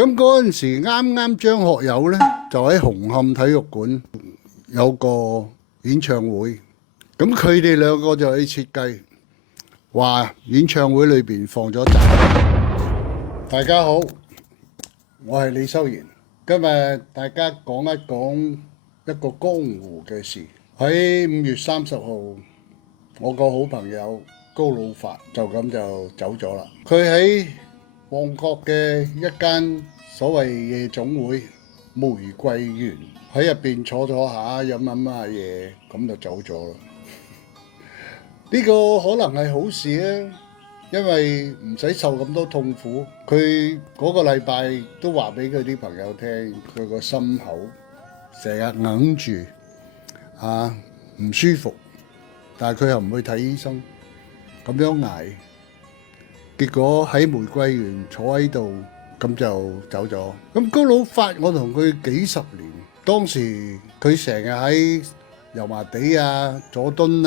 咁嗰陣時啱啱張學友咧就喺紅磡體育館有個演唱會，咁佢哋兩個就去設計，話演唱會裏邊放咗炸彈。大家好，我係李修賢，今日大家講一講一個江湖嘅事。喺5月30號，我個好朋友高老發就咁就走咗啦。佢喺旺角嘅一間所謂夜總會玫瑰園喺入邊坐下飲下嘢，咁就走咗啦。呢個可能係好事啊，因為唔使受咁多痛苦。佢嗰個禮拜都話俾佢啲朋友聽，佢個心口成日硬住唔舒服，但係佢又唔去睇醫生，咁樣捱，結果喺玫瑰園坐喺度，咁就走咗。咁高老發，我同佢幾十年，當時佢成日喺油麻地佐敦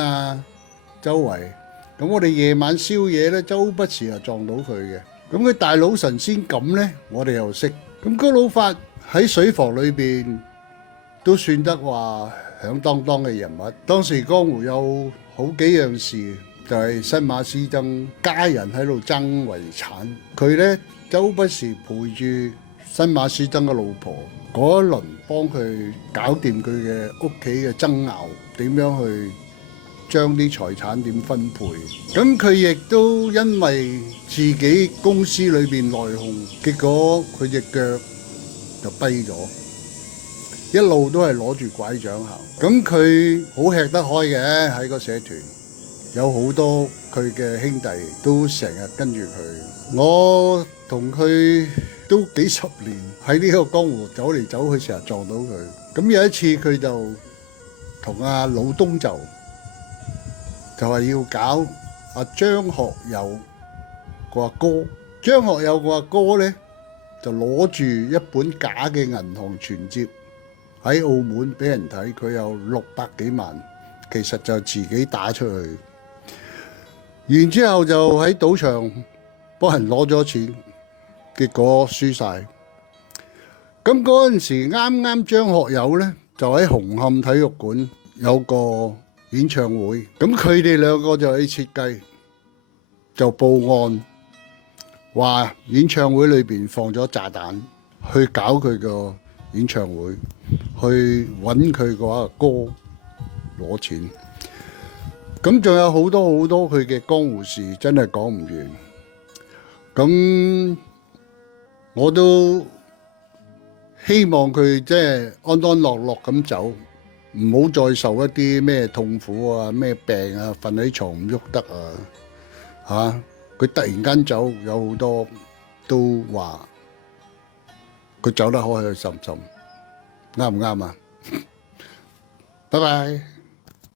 周圍，咁我哋夜晚宵夜咧，周不時又撞到佢嘅。咁佢大佬神仙咁咧，我哋又識。咁高老發喺水房裏邊都算得話響當當嘅人物。當時江湖有好幾樣事，就係新馬師曾家人喺度爭遺產，佢咧周不時陪住新馬師曾嘅老婆嗰一輪，幫佢搞掂佢嘅屋企嘅爭拗，點樣去將啲財產點分配。咁佢亦都因為自己公司裏邊內訌，結果佢隻腳就跛咗，一路都係攞住拐杖行。咁佢好吃得開嘅，喺個社團有好多佢嘅兄弟都成日跟住佢。我同佢都幾十年喺呢個江湖走嚟走去，成日撞到佢。咁有一次佢就同阿老東就係要搞阿張學友個阿哥。張學友個阿哥咧就攞住一本假嘅銀行存摺喺澳門俾人睇，佢有600幾萬，其實就自己打出去。然之後就喺賭場幫人攞咗錢，結果輸晒。咁嗰陣時啱啱張學友咧就喺紅磡體育館有個演唱會，咁佢哋兩個就去設計，就報案話演唱會裏邊放咗炸彈，去搞佢個演唱會，去揾佢個阿哥攞錢。咁仲有好多好多佢嘅江湖事，真係講唔完。咁我都希望佢即係安安樂樂咁走，唔好再受一啲咩痛苦咩病瞓喺床唔喐得佢突然間走，有好多都話佢走得開開心心，啱唔啱啊？拜拜。